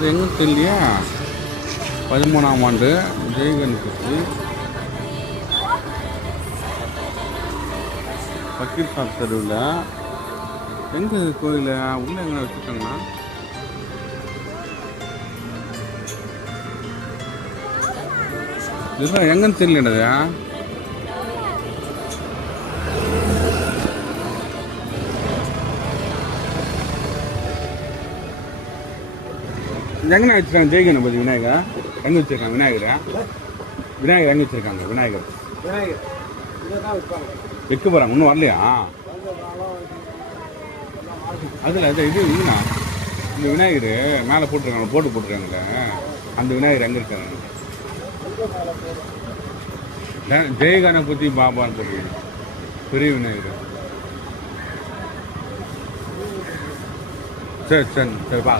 அது எங்கே தெரியலையா? 13ஆம் ஆண்டு ஜெய் கணபதி பக்கீர் சாப் தெருவில். எங்கே கோயில் உள்ளே எங்கே வச்சுருக்காங்கன்னா இதெல்லாம் எங்கன்னு தெரியலடா. எங்கே வச்சுருக்காங்க ஜெய் கணபதி விநாயகர்? எங்கே வச்சுருக்காங்க விநாயகர்? விநாயகர் எங்கே வச்சுருக்காங்க? விநாயகர் வைக்க போகிறாங்க, இன்னும் வரலையா? அதில் அது இது இல்லைண்ணா, இந்த விநாயகர் மேலே போட்டிருக்காங்க, போட்டு போட்டிருக்காங்கல்ல, அந்த விநாயகர் எங்கே இருக்காங்க? ஜெய் கணபதி பாபான்னு போட்டிருக்காங்க, பெரிய விநாயகர். சரி சரி சரி பா.